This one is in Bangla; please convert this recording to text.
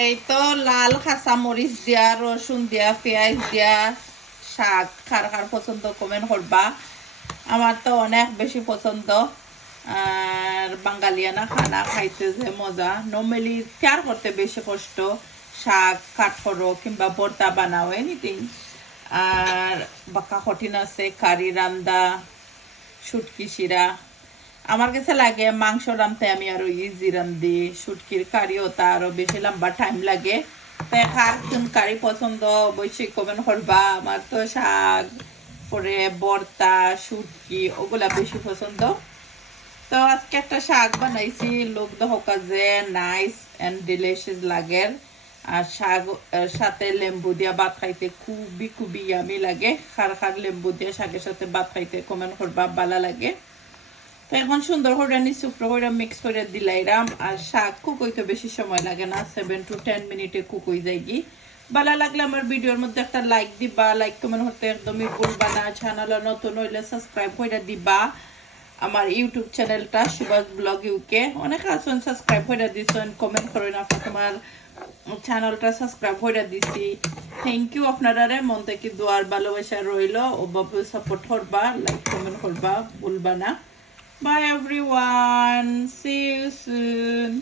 এই তো লাল কাঁচা মরিচ দিয়া, রসুন দিয়া, পেঁয়াজ দিয়া শাক কার কার পছন্দ কমেন্ট করবা। আমার তো অনেক বেশি পছন্দ। আর বাঙালিয়ানা খানা খাইতে যে মজা, নর্মালি তৈয়ার করতে বেশি কষ্ট। শাক কাট করো কিংবা ভর্তা বানাও এনিথিং, আর বাঁকা কঠিন আছে কারি রান্দা, শুটকি শিরা। আমার কাছে লাগে মাংস রাঁধতে আমি আরো ইজি রান্ধি, শুটকির কারিও তা আরো বেশি লম্বা টাইম লাগে। তাই কার কোন কারি পছন্দ অবশ্যই কমেন্ট করবা। আমার তো শাক পরে ভর্তা শুটকি ওগুলা বেশি পছন্দ। তো আজকে একটা শাক বানাইছি, লোক দহকা যে নাইস এন্ড ডিলিশিয়াস লাগে। আর শাক সাথে লেম্বু দিয়া ভাত খাইতে খুবই খুবই ইয়ামি লাগে। খার খার লেম্বু দিয়ে শাকের সাথে ভাত খাইতে কমেন্ট করবা, ভালো লাগে। তো এখন সুন্দর করে নিচুপড়ো করে মিক্স করে দিলাইরাম। আর শাক কুক হইতে বেশি সময় লাগে না, 7 to 10 মিনিটে কুক হয়ে যায়। কি ভালো লাগলে আমার ভিডিওর মধ্যে একটা লাইক দিবা, লাইক কমেন্ট হতে একদমই ভুলবা না। চ্যানেল নতুন হইলে সাবস্ক্রাইব করে দিবা। আমার ইউটিউব চ্যানেলটা সুভাষ ব্লগ ইউকে, অনেক আছেন সাবস্ক্রাইব করে দিছেন, কমেন্ট করেন আপনি তোমার চ্যানেলটা সাবস্ক্রাইব করে দিছি। থ্যাংক ইউ আপনারা, মন থেকে দোয়ার ভালোবাসা রইল। ওভাবে সাপোর্ট করবা, লাইক কমেন্ট করবা ভুলবা না। Bye everyone. See you soon.